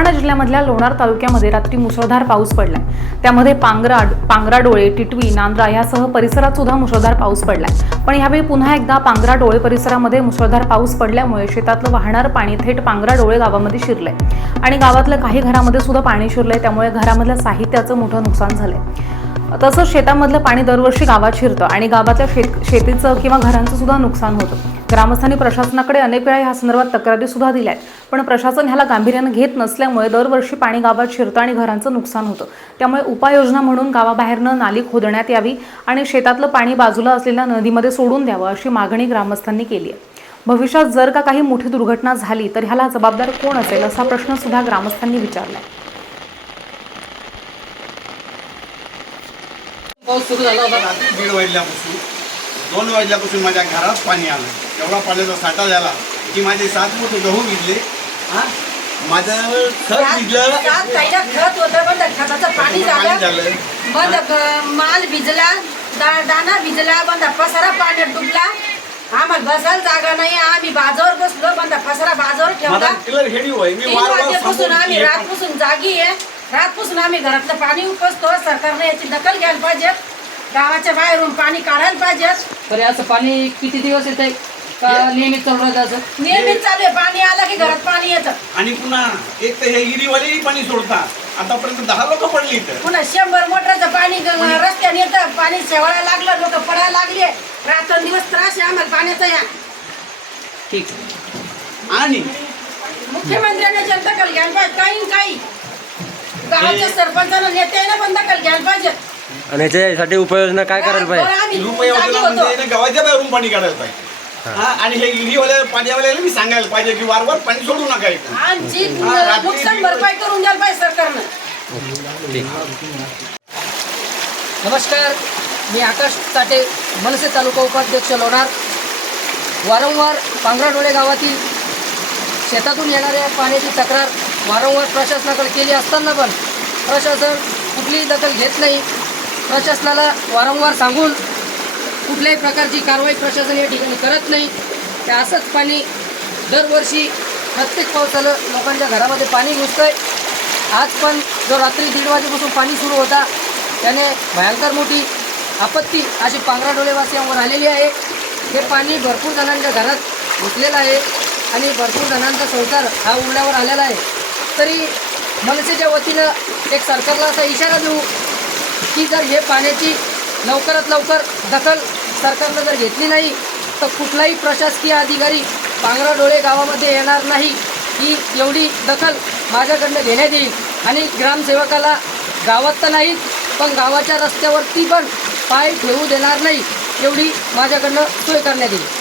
बुलढाणा जिल्ह्यामधल्या लोणार तालुक्यामध्ये रात्री मुसळधार पाऊस पडलाय. त्यामध्ये पांगरा पांगराडोळे टिटवी नांद्रा यासह परिसरात सुद्धा मुसळधार पाऊस पडलाय. पण यावेळी पुन्हा एकदा पांगराडोळे परिसरामध्ये मुसळधार पाऊस पडल्यामुळे शेतातलं वाहणारं पाणी थेट पांगराडोळे गावामध्ये शिरलंय. आणि गावातल्या काही घरामध्ये सुद्धा पाणी शिरलंय त्यामुळे घरामधल्या साहित्याचं मोठं नुकसान झालंय. तसंच शेतामधलं पाणी दरवर्षी गावात शिरतं आणि गावातल्या शेत शेतीचं किंवा घरांचं सुद्धा नुकसान होतं. ग्रामस्थांनी प्रशासनाकडे अनेक वेळा ह्या संदर्भात तक्रारी सुद्धा दिल्या आहेत पण प्रशासन ह्याला गांभीर्यानं घेत नसल्यामुळे दरवर्षी पाणी गावात शिरतं आणि घरांचं नुकसान होतं. त्यामुळे उपाययोजना म्हणून गावाबाहेरनं नाली खोदण्यात यावी आणि शेतातलं पाणी बाजूला असलेल्या नदीमध्ये सोडून द्यावं अशी मागणी ग्रामस्थांनी केली आहे भविष्यात जर का काही मोठी दुर्घटना झाली तर ह्याला जबाबदार कोण असेल असा प्रश्न सुद्धा ग्रामस्थांनी आहे पाऊस सुरू झाला होता रात्री दीड वाजल्यापासून. दोन वाजल्यापासून माझ्या घरात पाणी आलं. एवढा पाण्याचा साठा झाला की माझे सात मोठे गहू भिजले हा? माझं खत भिजलं सात पहिला खत होतं पण त्या खताचं पाणी पाणी झालं. झालं. बंद ग- माल भिजला दा- दाना भिजला बंद पसारा पाण्यात डुबला. आम्हाला बसायला जागा नाही. आम्ही बाजावर बसलो बंद पसारा बाजावर ठेवला. माझा टिलर हेडी होय. मी तीन वारंवार वाजेपासून सांगून आम्ही. रातपासून जागी आहे. रातपासून आम्ही घरातलं पाणी उपसतो सरकारने याची दखल घ्यायला पाहिजे गावाच्या बाहेरून पाणी काढायला पाहिजे. तरी असं पाणी किती दिवस येत का नियमित चालू राहतं असं? नियमित चालू आहे पाणी आलं की घरात पाणी येतं. आणि पुन्हा एक तर हे हिरीवालेही पाणी सोडतात. आतापर्यंत दहा लोक पडली इथं. पुन्हा शंभर मोटरचं पाणी ग- रस्त्याने येतं पाणी शेवाळायला लागलं लोक पडायला लागले. रात्रंदिवस त्रास आहे आम्हाला पाण्याचा या. ठीक. आणि मुख्यमंत्र्यांनी जन दखल घ्यायला पाहिजे काही न काही. गावाच्या सरपंचानं नेत्यानं पण दखल घ्यायला पाहिजे. आणि याच्यासाठी उपाययोजना काय करायला पाहिजे. म्हणजे गावाच्या बाहेरून पाणी काढायला पाहिजे. हा. आणि हे हिरीवाल्या पाण्यावाल्याला मी सांगायला पाहिजे की वारंवार पाणी सोडू नका आमची नुकसान भरपाई करून द्यायला पाहिजे सरकारनं. नमस्कार मी आकाश चाटे मनसे तालुका उपाध्यक्ष लोणार. वारंवार पांगराडोळे गावातील शेतातून येणाऱ्या पाण्याची तक्रार वारंवार प्रशासनाकडे केली असताना पण प्रशासन कुठलीही दखल घेत नाही. प्रशासनाला वारंवार सांगून कुठल्याही प्रकारची कारवाई प्रशासन या ठिकाणी करत नाही. ते असंच पाणी दरवर्षी प्रत्येक पावसाला लोकांच्या घरामध्ये पाणी घुसतंय. आज पण जो रात्री दीड वाजेपासून पाणी सुरू होता त्याने भयंकर मोठी आपत्ती अशी पांगराडोळेवासियांवर आलेली आहे. हे पाणी भरपूर जणांच्या घरात घुसलेलं आहे आणि भरपूर जणांचा संसार हा उघड्यावर आलेला आहे. तरी मनसेच्या वतीनं एक सरकारला असा इशारा देऊ की जर हे पाण्याची लवकरात लवकर दखल सरकारनं जर घेतली नाही तर कुठलाही प्रशासकीय अधिकारी पांगरा डोळे गावामध्ये येणार नाही. ही एवढी दखल माझ्याकडनं घेण्यात येईल. आणि ग्रामसेवकाला गावात तर नाहीत पण गावाच्या रस्त्यावरती पण पाय ठेवू देणार नाही एवढी माझ्याकडनं सोय करण्यात येईल.